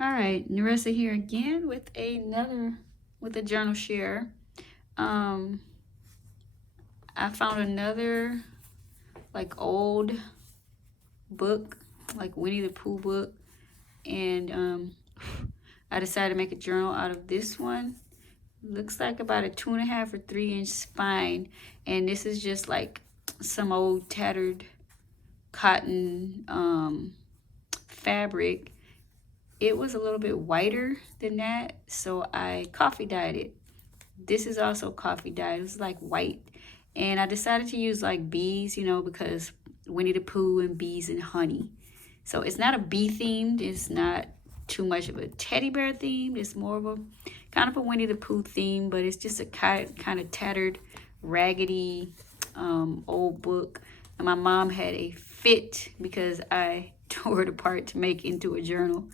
All right, Narissa here again with a journal share. Um, I found another like old book, like Winnie the Pooh book, and I decided to make a journal out of this one. Looks like about a 2.5 or 3 inch spine, and this is just like some old tattered cotton fabric. It was a little bit whiter than that, so I coffee dyed it. This is also coffee dyed. It was like white. And I decided to use like bees, because Winnie the Pooh and bees and honey. So it's not a bee themed. It's not too much of a teddy bear themed. It's more of a kind of a Winnie the Pooh theme, but it's just a kind of tattered, raggedy, old book. And my mom had a fit because I tore it apart to make into a journal.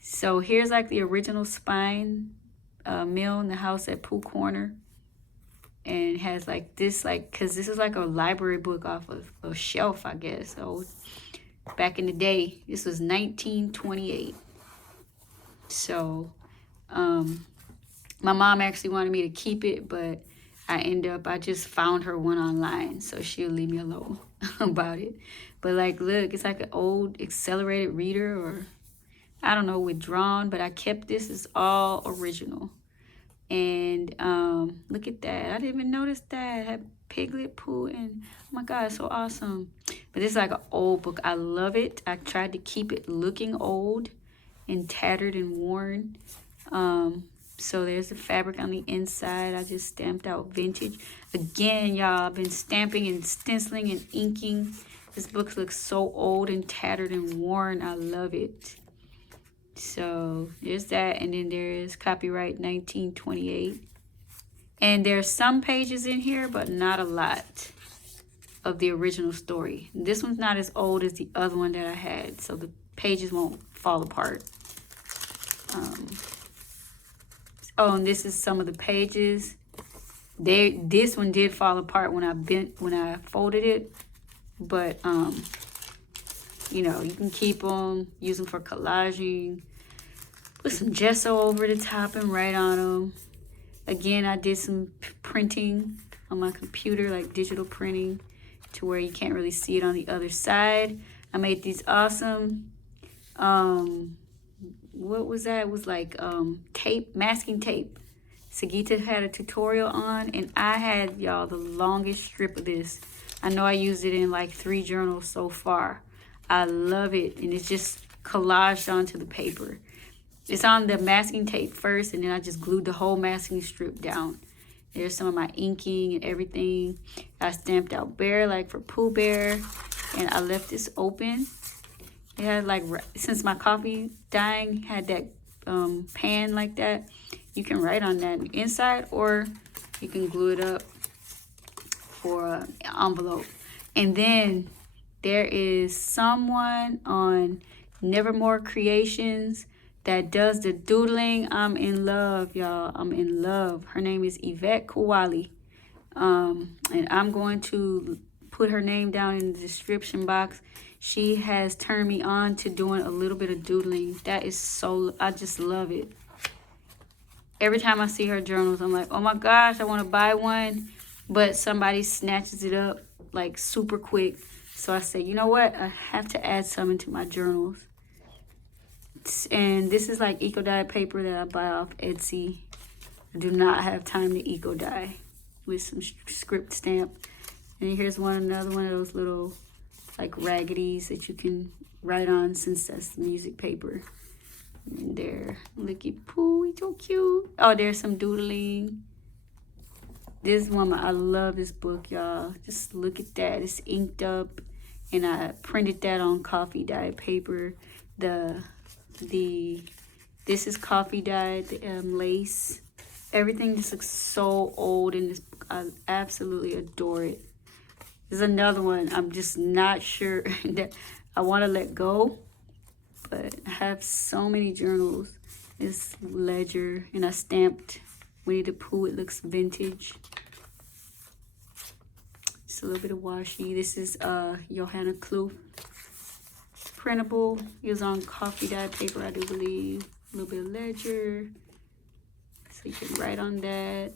So here's like the original spine mill in the house at Pooh Corner, and it has like this, like, because this is like a library book off of a shelf, I guess. So back in the day, this was 1928. So my mom actually wanted me to keep it, but I just found her one online, so she'll leave me alone about it. But like, look, it's like an old accelerated reader, or I don't know, withdrawn, but I kept this. It's all original. And look at that. I didn't even notice that. It had Piglet, Pooh, and oh my God, so awesome. But this is like an old book. I love it. I tried to keep it looking old and tattered and worn. So there's the fabric on the inside. I just stamped out vintage. Again, y'all, I've been stamping and stenciling and inking. This book looks so old and tattered and worn. I love it. So there's that, and then there is copyright 1928. And there's some pages in here, but not a lot of the original story. This one's not as old as the other one that I had, so the pages won't fall apart. Oh, and this is some of the pages. This one did fall apart when I folded it, but you can keep them, use them for collaging, put some gesso over the top and write on them. Again, I did some printing on my computer, like digital printing, to where you can't really see it on the other side. I made these awesome, what was that? It was like tape, masking tape. Sigita had a tutorial on, and I had, y'all, the longest strip of this. I know I used it in like 3 journals so far. I love it, and it's just collaged onto the paper. It's on the masking tape first, and then I just glued the whole masking strip down. There's some of my inking and everything. I stamped out bear, like for Pooh Bear, and I left this open. It had like, since my coffee dyeing had that pan like that, you can write on that inside, or you can glue it up for an envelope. And then there is someone on Nevermore Creations that does the doodling. I'm in love, y'all. I'm in love. Her name is Yvette Quale. And I'm going to put her name down in the description box. She has turned me on to doing a little bit of doodling. That is so, I just love it. Every time I see her journals, I'm like, oh my gosh, I want to buy one. But somebody snatches it up like super quick. So I said, you know what? I have to add some into my journals. And this is like eco dye paper that I buy off Etsy. I do not have time to eco dye with some script stamp. And here's another one of those little like raggedies that you can write on, since that's music paper. And there, look at Pooh, he's so cute. Oh, there's some doodling. This woman, I love this book, y'all. Just look at that. It's inked up, and I printed that on coffee dyed paper. This is coffee dyed, the lace. Everything just looks so old in this book. I absolutely adore it. There's another one. I'm just not sure that I want to let go, but I have so many journals. This ledger, and I stamped Winnie the Pooh. It looks vintage. Just a little bit of washi. This is Johanna Kloof printable. It was on coffee dyed paper, I do believe. A little bit of ledger, so you can write on that.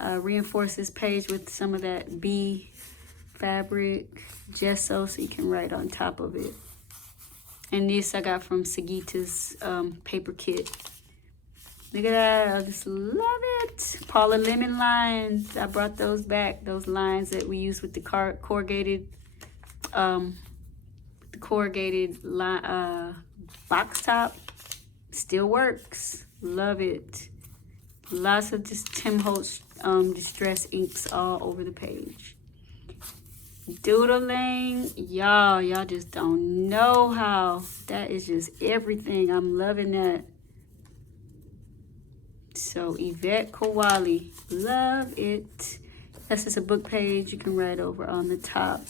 Reinforce this page with some of that bee fabric gesso, so you can write on top of it. And this I got from Sigita's paper kit. Look at that, I just love it. Paula Lemon lines, I brought those back. Those lines that we use with the corrugated box top. Still works, love it. Lots of just Tim Holtz distress inks all over the page. Doodling, y'all just don't know how. That is just everything. I'm loving that. So Yvette Quale, love it. That's just a book page you can write over on the top.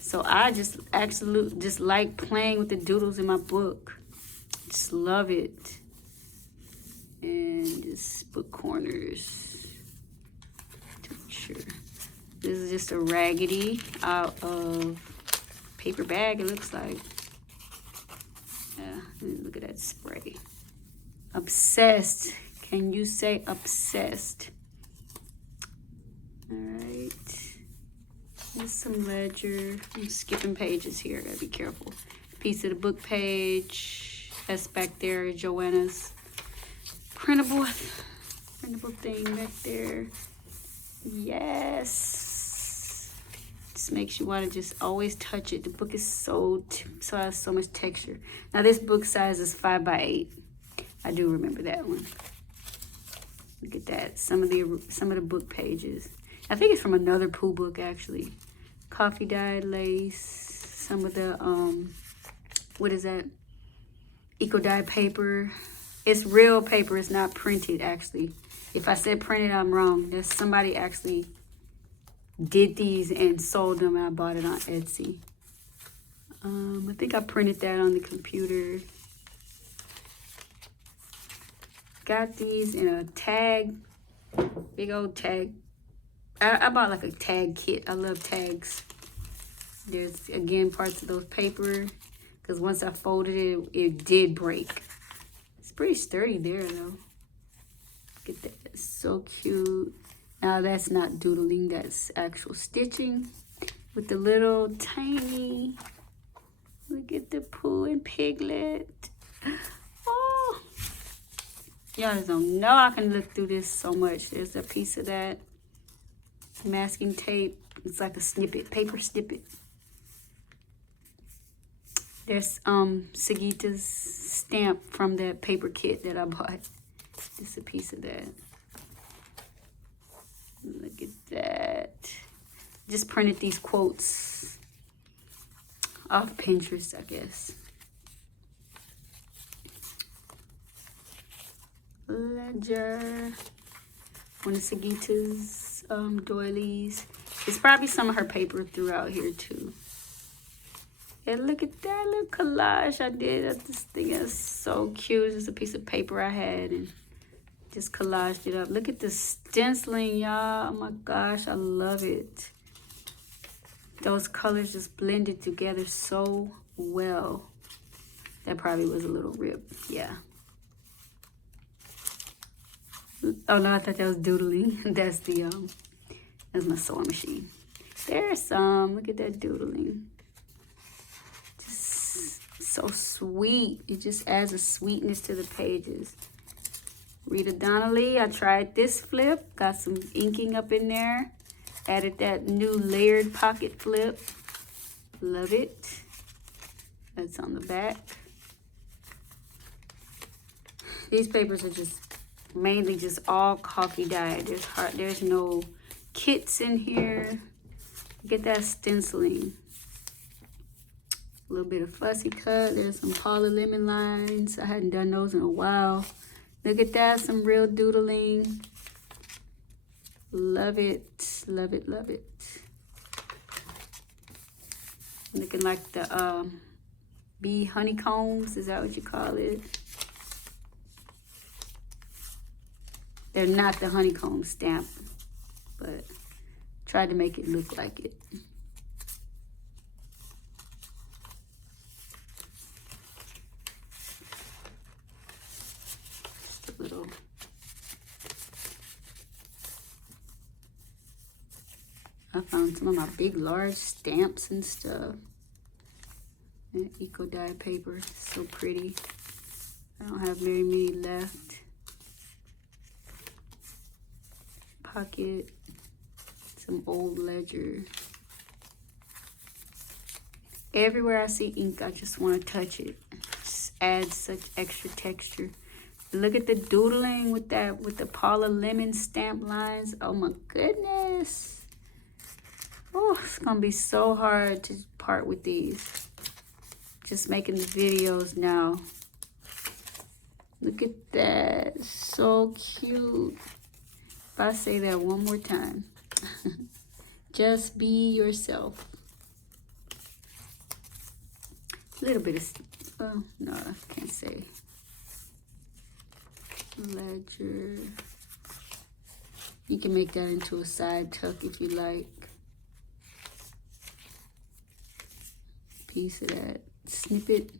So I just absolutely just like playing with the doodles in my book. Just love it. And just book corners to make sure. This is just a raggedy out of paper bag, it looks like. Yeah, look at that spray. Obsessed. Can you say obsessed? All right. There's some ledger. I'm skipping pages here. Gotta be careful. Piece of the book page. That's back there. Joanna's printable thing back there. Yes. Just makes you want to just always touch it. The book is so has so much texture. Now this book size is 5x8. I do remember that one. Look at that. Some of the book pages. I think it's from another Pooh book actually. Coffee dyed lace. Some of the what is that? Eco dye paper. It's real paper. It's not printed actually. If I said printed, I'm wrong. There's somebody actually did these and sold them, and I bought it on Etsy. I think I printed that on the computer. Got these in a tag, big old tag. I bought like a tag kit. I love tags. There's again parts of those paper, because once I folded it, it did break. It's pretty sturdy there though. Look at that, it's so cute. Now that's not doodling, that's actual stitching with the little tiny, look at the Pooh and Piglet. Oh, y'all just don't know I can look through this so much. There's a piece of that masking tape. It's like a snippet, paper snippet. There's Sigita's stamp from that paper kit that I bought. Just a piece of that. Look at that. Just printed these quotes off Pinterest, I guess. Ledger. One of Sigita's doilies. It's probably some of her paper throughout here too. And look at that little collage I did. This thing is so cute. It's just a piece of paper I had and just collaged it up. Look at the stenciling, y'all. Oh my gosh, I love it. Those colors just blended together so well. That probably was a little rip, yeah. Oh no, I thought that was doodling. That's that's my sewing machine. There's some, look at that doodling. Just so sweet. It just adds a sweetness to the pages. Rita Donnelly, I tried this flip. Got some inking up in there. Added that new layered pocket flip. Love it. That's on the back. These papers are just mainly just all coffee dyed. There's no kits in here. Get that stenciling. A little bit of fussy cut. There's some Paula Lemon lines. I hadn't done those in a while. Look at that, some real doodling. Love it, love it, love it. Looking like the bee honeycombs, is that what you call it? They're not the honeycomb stamp, but tried to make it look like it. found some of my big, large stamps and stuff. And eco dye paper, so pretty. I don't have very many left. Pocket, some old ledger. Everywhere I see ink, I just want to touch it. Just adds such extra texture. Look at the doodling with the Paula Lemon stamp lines. Oh my goodness. Oh, it's gonna be so hard to part with these. Just making the videos now. Look at that, so cute. If I say that one more time, just be yourself. A little bit of, oh no, I can't say. Ledger. You can make that into a side tuck if you like. Piece of that snippet.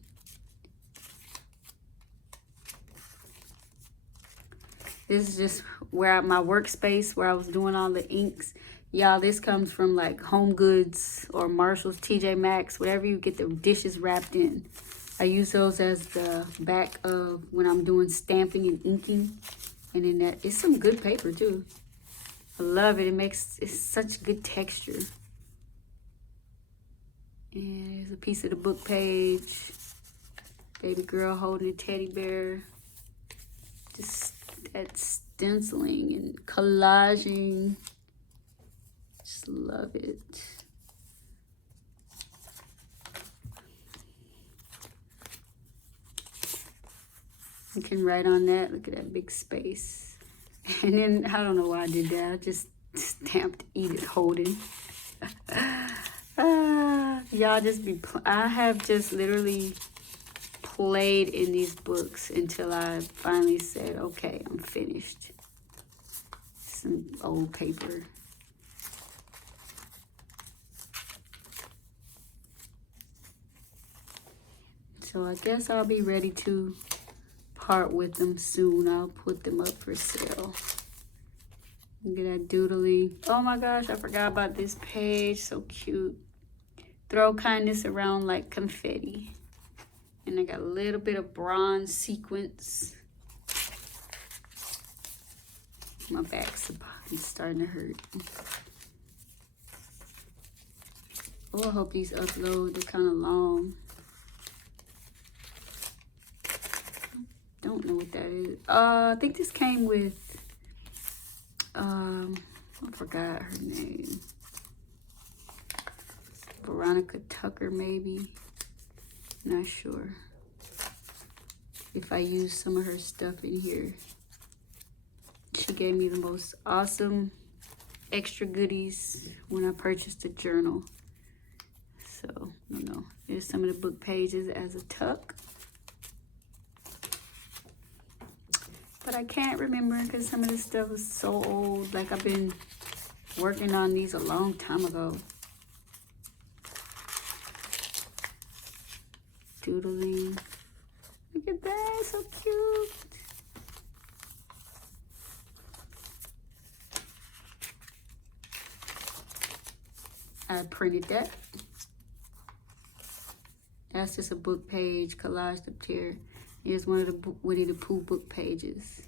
This is just where my workspace, where I was doing all the inks. Y'all, this comes from like Home Goods or Marshall's, TJ Maxx, whatever you get the dishes wrapped in. I use those as the back of when I'm doing stamping and inking. And then that, it's some good paper too. I love it. It's such good texture. And there's a piece of the book page. Baby girl holding a teddy bear. Just that stenciling and collaging. Just love it. You can write on that. Look at that big space. And then, I don't know why I did that. I just stamped eat it holding. Y'all just be, I have just literally played in these books until I finally said, okay, I'm finished. Some old paper. So I guess I'll be ready to part with them soon. I'll put them up for sale. Look at that doodling. Oh my gosh, I forgot about this page. So cute. Throw kindness around like confetti. And I got a little bit of bronze sequins. My back's starting to hurt. Oh, I hope these upload. They're kind of long. Don't know what that is. I think this came with, I forgot her name. Veronica Tucker, maybe. Not sure. If I use some of her stuff in here. She gave me the most awesome extra goodies when I purchased a journal. So, I don't know. There's some of the book pages as a tuck. But I can't remember because some of this stuff is so old. Like I've been working on these a long time ago. Doodling. Look at that, so cute. I printed that. That's just a book page collaged up here. Here's one of the Winnie the Pooh book pages.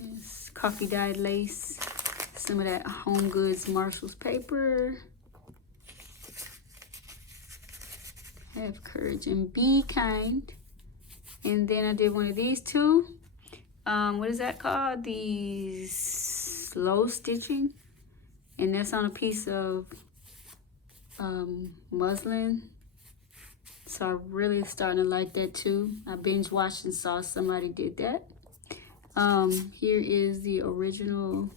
It's coffee dyed lace. Some of that Home Goods Marshall's paper. Have courage and be kind. And then I did one of these two. What is that called? The slow stitching. And that's on a piece of muslin. So I really starting to like that too. I binge watched and saw somebody did that. Here is the original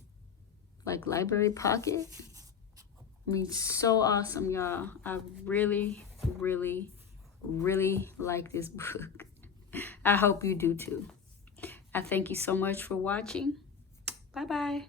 like library pocket. I mean, so awesome, y'all. I really, really, really like this book. I hope you do too. I thank you so much for watching. Bye-bye.